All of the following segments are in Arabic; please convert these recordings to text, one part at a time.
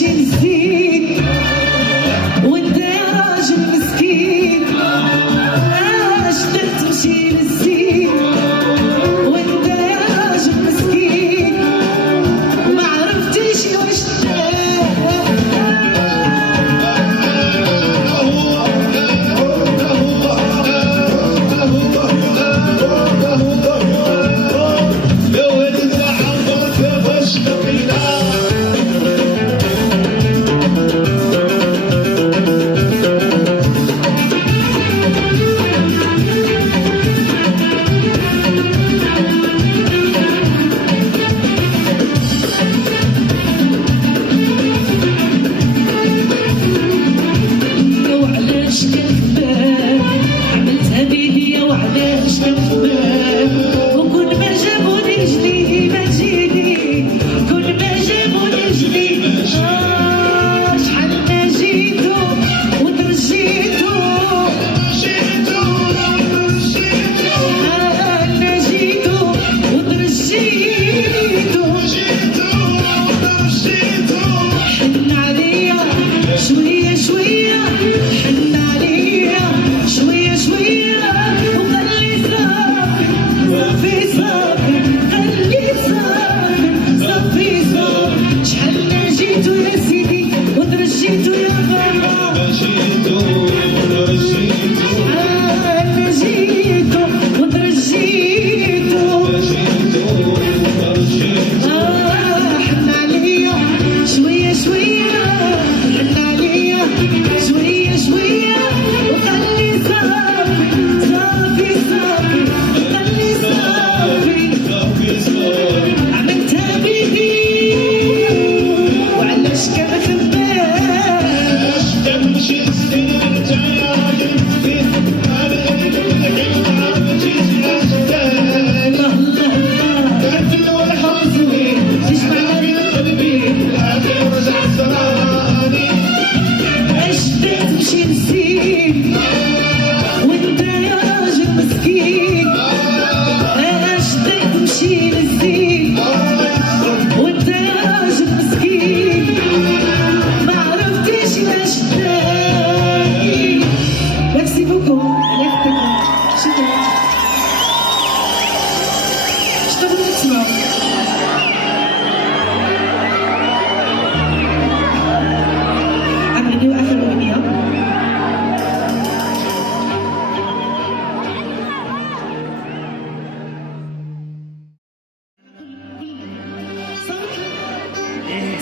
تمشي للزين وانت يا راجل مسكين. عشتك تمشي للزين وانت يا راجل مسكين وما عرفتيش واش عملتها بيديا وعلاش كنخباك وكل ما جابوني رجلي ما تجيني كل ما جابوني رجلي شحال ما جيتو وترجيتو انا جيتو وترجيتو حن عليا شوية شوية حن عليا شوية شوية وخلي صافي صافي خلي صافي صافي شحال ما جيتو يا سيدي وترجيتو يا غرام أنا جيتو وترجيتو حن عليا شوية شوية حن عليا شوية شوية وخلي صافي صافي خلي صافي عملتها بيدي وعلاش كنخباك تمشي السنين انت يا راجل مسكين الله الله قتل والحب زوين تجمع بين القلبين لكن رجع الزراني عشتك تمشي للزين وانت يا راجل مسكين عشتك تمشي للزين وانت يا راجل مسكين ما عرفتيش واش تلاقي. ميرسي بوكو على خدمتكم شكرا. شنو بغيتو تسمعوا؟ غنغنيو اخر اغنية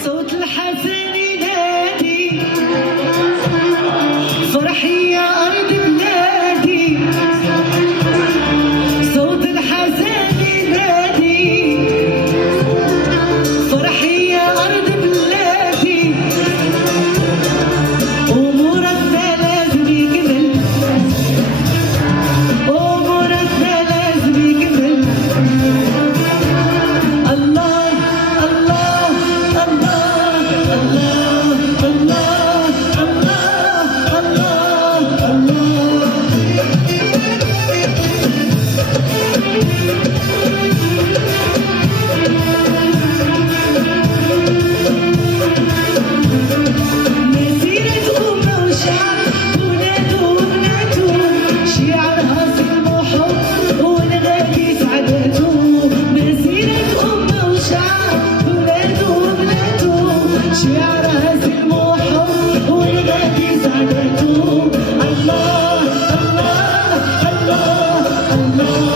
صوت الحزن ينادي فرحي يا أرض بلادي صوت الحزن ينادي فرحي يا أرض بلادي أمورنا لازم يكمل أمورنا لازم يكمل. الله الله الله الله الله الله مسيرة أمة وشعب ولاد وبناته شعارها سلم وحب ونغادي سعادته. مسيرة أمة وشعب ولاد وبناته شعارها سلم وحب ونغادي سعادته. الله الله الله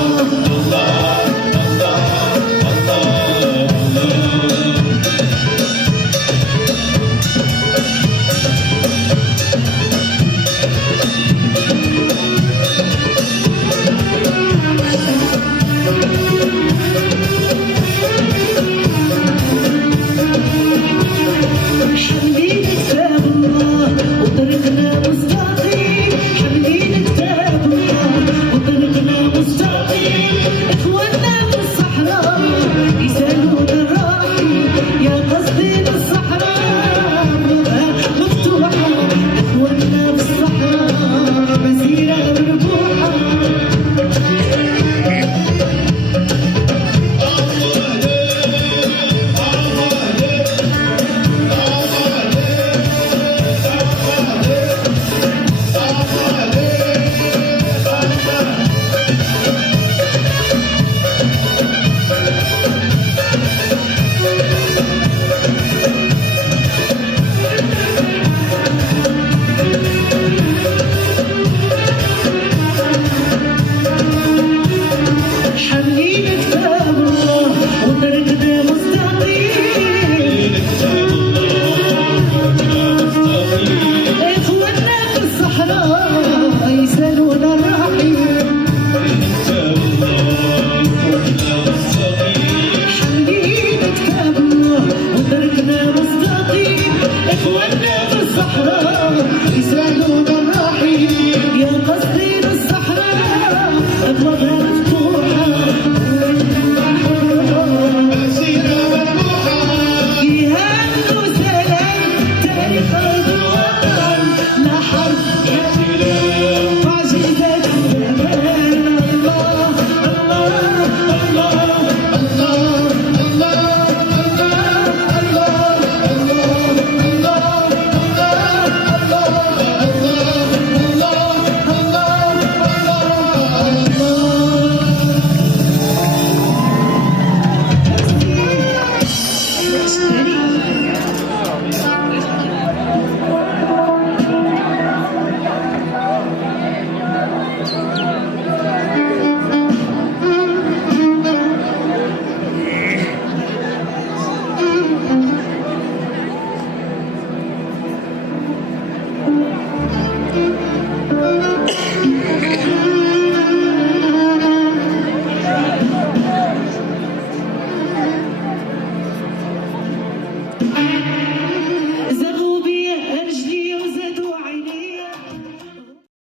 اخوانا بالصحراء